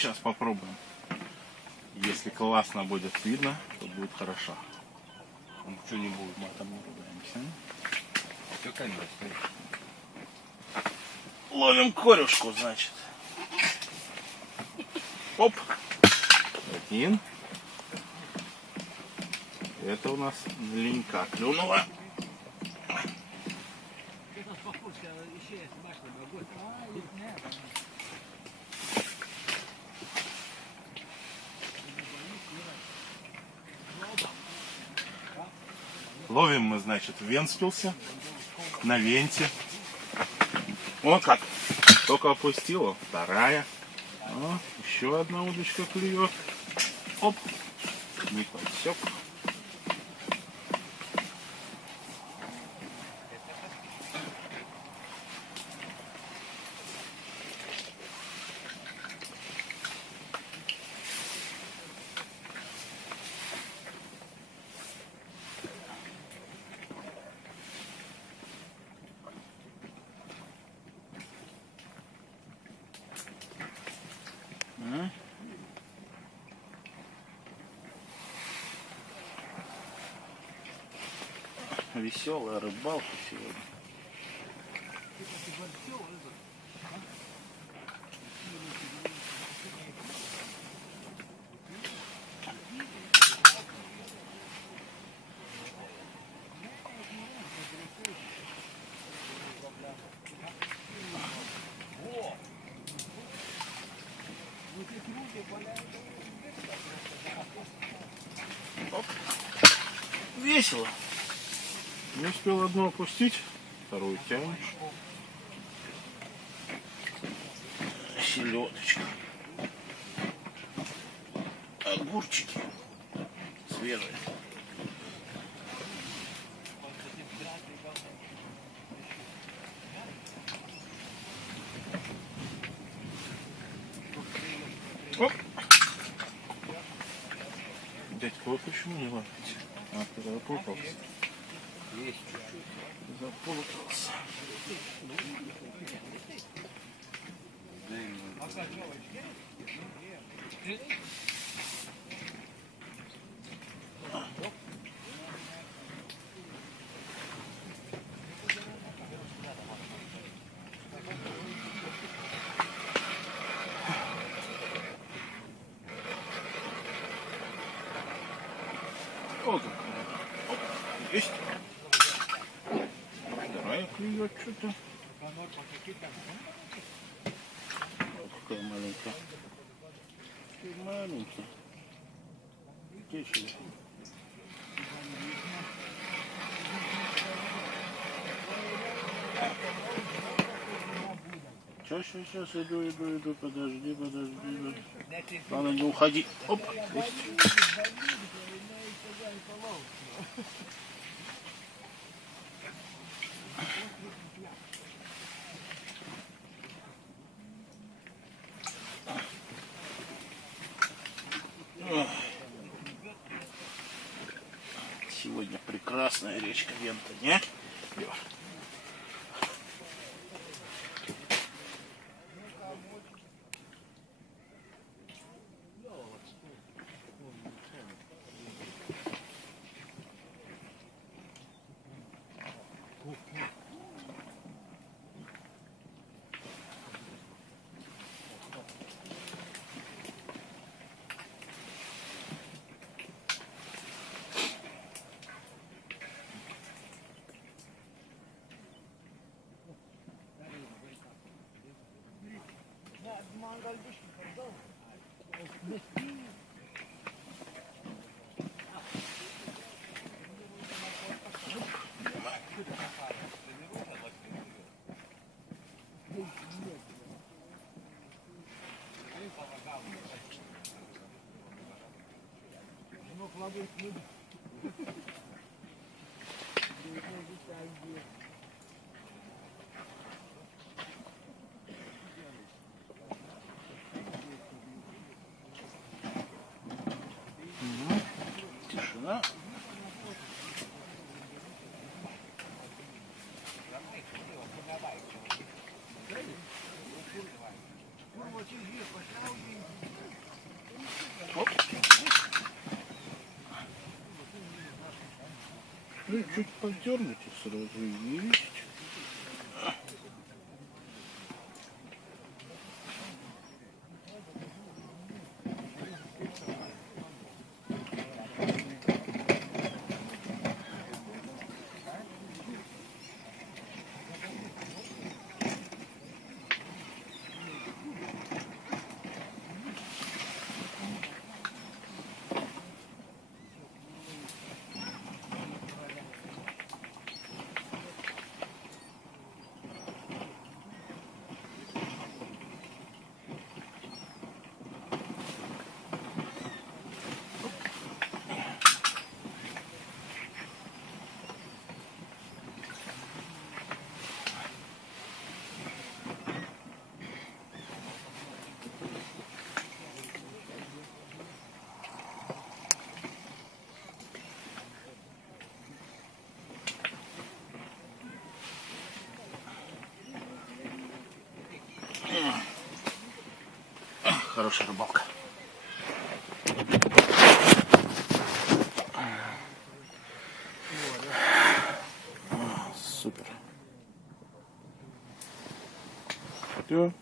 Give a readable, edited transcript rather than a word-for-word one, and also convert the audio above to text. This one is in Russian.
Сейчас попробуем. Если классно будет видно, то будет хорошо. Ничего не будет, матом не ругаемся. Все камера стоит. Ловим корюшку, значит. Оп. Один. Это у нас ленька клюнула. Ловим мы, значит, в Вентспилсе, на венте. Вот как. Только опустила. Вторая. О, еще одна удочка клюет. Оп. Не подсек. Веселая рыбалка сегодня. Оп. Весело. Не успел одну опустить, вторую тянешь. Селедочка. Огурчики свежие. Оп. Дядька, вы почему не ловите? А, ты запутался. Есть чуть-чуть. Запутался. Вот он. Оп, есть. Вторая клюет что-то. Какая маленькая. Маленькая. Где еще? Сейчас, иду, подожди. Главное, не уходи. Оп, есть. Сегодня прекрасная речка Вента, не? Тишина. Ну, чуть подернуть и сразу есть. Хорошая рыбалка. Супер. Все.